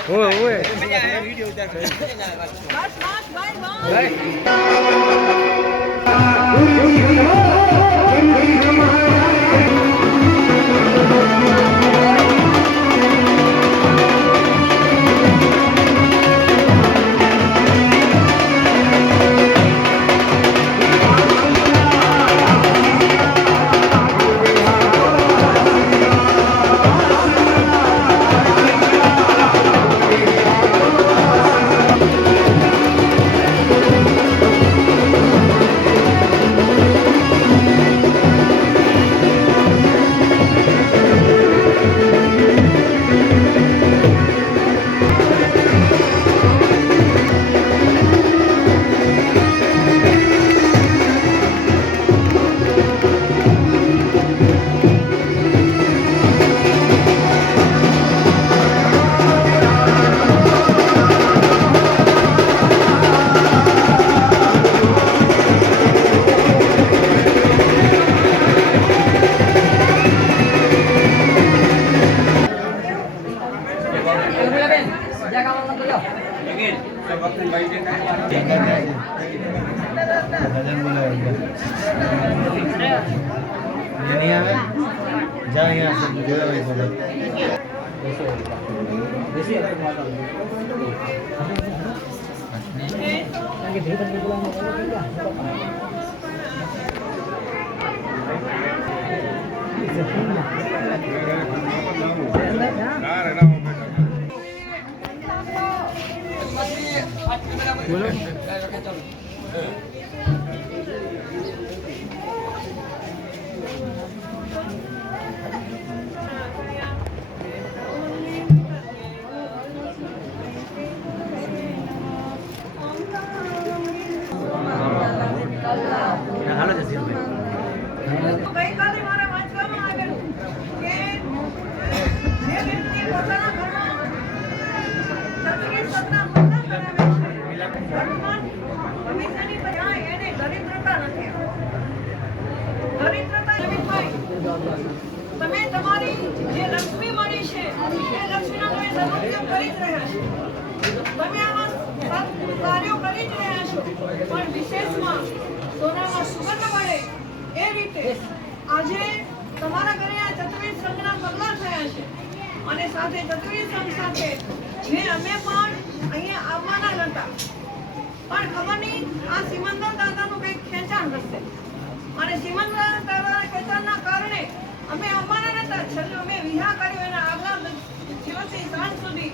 તમને હોય હોય. બસ બસ ભાઈ બસ. Claro, no. નહીં આવે જા અહીંયા તમે તમારી જે લક્ષ્મી મળી છે એ લક્ષ્મીનો કરી જ રહ્યા છો તમે આમાં કાર્યો કરી જ રહ્યા છો પણ વિશેષમાં સોનામાં સુગંધ મળે એ રીતે આજે તમારા ઘરે આ ચતુર્વેદ સંઘના પગલા થયા છે અને સાથે ચતુર્વી સંઘ સાથે જે અમે પણ અહીંયા આવવાના નહોતા પણ ખબર નહીં, આ સિમંદર દાદાનું કંઈક ખેંચાણ હશે અને સિમંદર દાદાના ખેંચાણના કારણે અમે અમારા નતા, છેલ્લે અમે વિહા કર્યો, એના આગલા દિવસથી સાંજ સુધી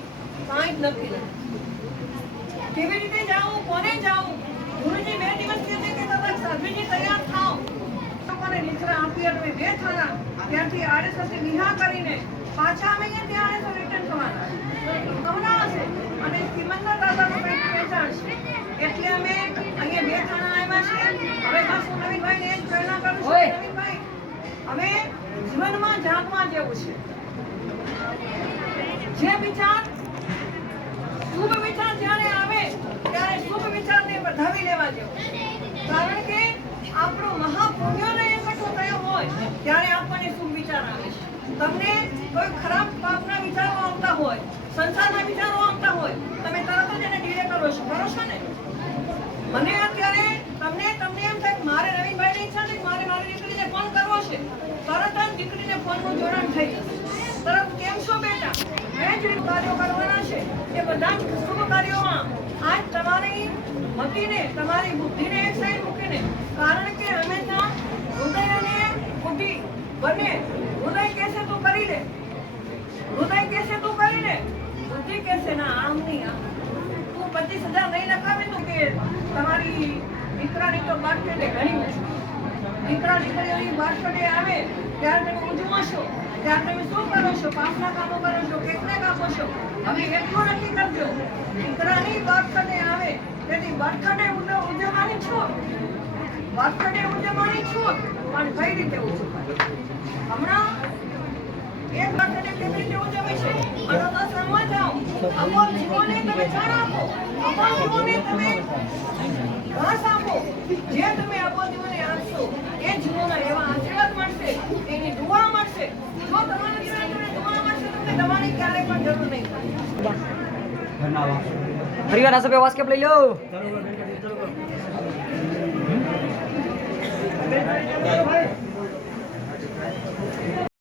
કાંઈ નક્કી નથી. કેવી રીતે જાઉં, કોને જાઉં? ગુરુજી, બે દિવસ કહે કે દાદા સાધ્વીજી તૈયાર થાવ લોકોને નિશ્રા આપી એટલે બે થાના ત્યાંથી આરએસએસ વિહા કરીને પાછા અમે ત્યાં આરએસએસ રિટર્ન થવાના. થવાના હશે અને સિમંદર દાદાનું કંઈક પહેચાન છે એટલે અમે અહીંયા બે જણા આવ્યા છે. હવે બસ હું નવીનભાઈને એ જ પ્રેરણા કરું છું નવીનભાઈ હવે જીવનમાં જાગવા જેવું છે. જે વિચાર શુભ વિચાર જ્યારે આવે ત્યારે શુભ વિચારને વધાવી લેવા જેવો કારણ કે આપણો મહાપુણ્યનો એકઠો થયો હોય ત્યારે આપણને શુભ વિચાર આવે છે. તમને કોઈ ખરાબ પાપના વિચારો આવતા હોય સંસારના વિચારો આવતા હોય તમે તરત જ એને ડીલે કરો છો. કરો છો ને? મને અત્યારે તમને તમને એમ થાય મારે રવિભાઈ ની ઈચ્છા છે મારે મારી દીકરીને ફોન કરવો છે. તરત જ દીકરીને ફોનનું જોડાણ થઈ જશે. તરત કેમ છો બેટા? મેં જે કાર્યો કરવાના છે એ બધા જ શુભ કાર્યોમાં આજ તમારી મતીને, તમારી બુદ્ધિને એક સાઈડ મૂકીને, કારણ કે હંમેશા હૃદય અને બુદ્ધિ બંને. હૃદય કહેશે તું કરી લે. હૃદય કહેશે તું કરી લે. બુદ્ધિ કહેશે ના, આમ નહીં, આમ. તું પચીસ હજાર નહીં લખાવે તું કે તમારી દીકરાની તો બાટકેટે ઘણી ઊંચી દીકરા દીકરીઓની બાટકેટે આવે, ત્યારે તમે ઉજવો છો. ત્યારે તમે શું કરો છો? પાપના કામો કરો છો? કેટલે કાપો છો? હવે એટલું નક્કી કરજો. દીકરાની બર્થડે આવે, તેથી બર્થડે ઉજવવાની છો. બર્થડે ઉજવવાની છો, પણ કઈ રીતે ઉજવવાની? હમણાં એક બાટકેટે કેવી રીતે ઉજવે છે? અને તો જાઓ. અમોલ જીવોને તમે જાણ આપો. અમોલ જીવોને તમે રસ આપો જે તમે આપો તેઓને આપશો એ જીવોના એવા આશીર્વાદ મળશે એની દુઆ મળશે. જો તમારા જીવનને દુઆ મળશે તમને તમારી ક્યારે પણ જરૂર નહીં પડે. પરિવાર ના સભ્ય વાસ્કેપ લઈ લો? બરોબર